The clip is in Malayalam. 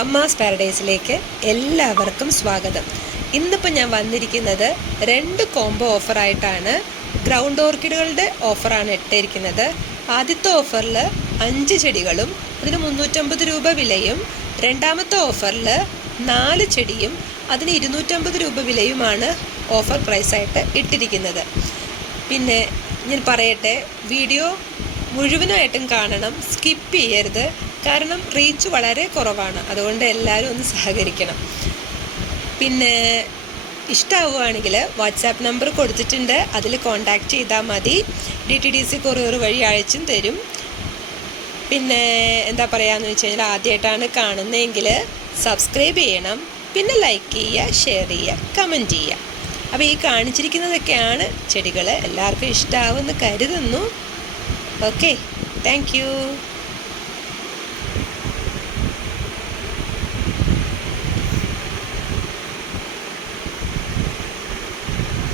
അമ്മാസ് പാരഡൈസിലേക്ക് എല്ലാവർക്കും സ്വാഗതം. ഇന്നിപ്പോൾ ഞാൻ വന്നിരിക്കുന്നത് 2 കോംബോ ഓഫറായിട്ടാണ്. ഗ്രൗണ്ട് ഓർക്കിഡുകളുടെ ഓഫറാണ് ഇട്ടിരിക്കുന്നത്. ആദ്യത്തെ ഓഫറിൽ 5 ചെടികളും അതിന് 350 രൂപ വിലയും, രണ്ടാമത്തെ ഓഫറിൽ 4 ചെടിയും അതിന് 250 രൂപ വിലയുമാണ് ഓഫർ പ്രൈസായിട്ട് ഇട്ടിരിക്കുന്നത്. പിന്നെ ഞാൻ പറയട്ടെ, വീഡിയോ മുഴുവനായിട്ടും കാണണം, സ്കിപ്പ് ചെയ്യരുത്. കാരണം റീച്ച് വളരെ കുറവാണ്, അതുകൊണ്ട് എല്ലാവരും ഒന്ന് സഹകരിക്കണം. പിന്നെ ഇഷ്ടമാവുകയാണെങ്കിൽ വാട്സാപ്പ് നമ്പർ കൊടുത്തിട്ടുണ്ട്, അതിൽ കോൺടാക്റ്റ് ചെയ്താൽ മതി. DTDC കൊറിയർ വഴി അയച്ചും തരും. പിന്നെ എന്താ പറയുകയെന്ന് വെച്ച് കഴിഞ്ഞാൽ, ആദ്യമായിട്ടാണ് കാണുന്നതെങ്കിൽ സബ്സ്ക്രൈബ് ചെയ്യണം, പിന്നെ ലൈക്ക് ചെയ്യുക, ഷെയർ ചെയ്യുക, കമൻറ്റ് ചെയ്യുക. അപ്പോൾ ഈ കാണിച്ചിരിക്കുന്നതൊക്കെയാണ് ചെടികൾ. എല്ലാവർക്കും ഇഷ്ടമാവുമെന്ന് കരുതുന്നു. Okay, thank you.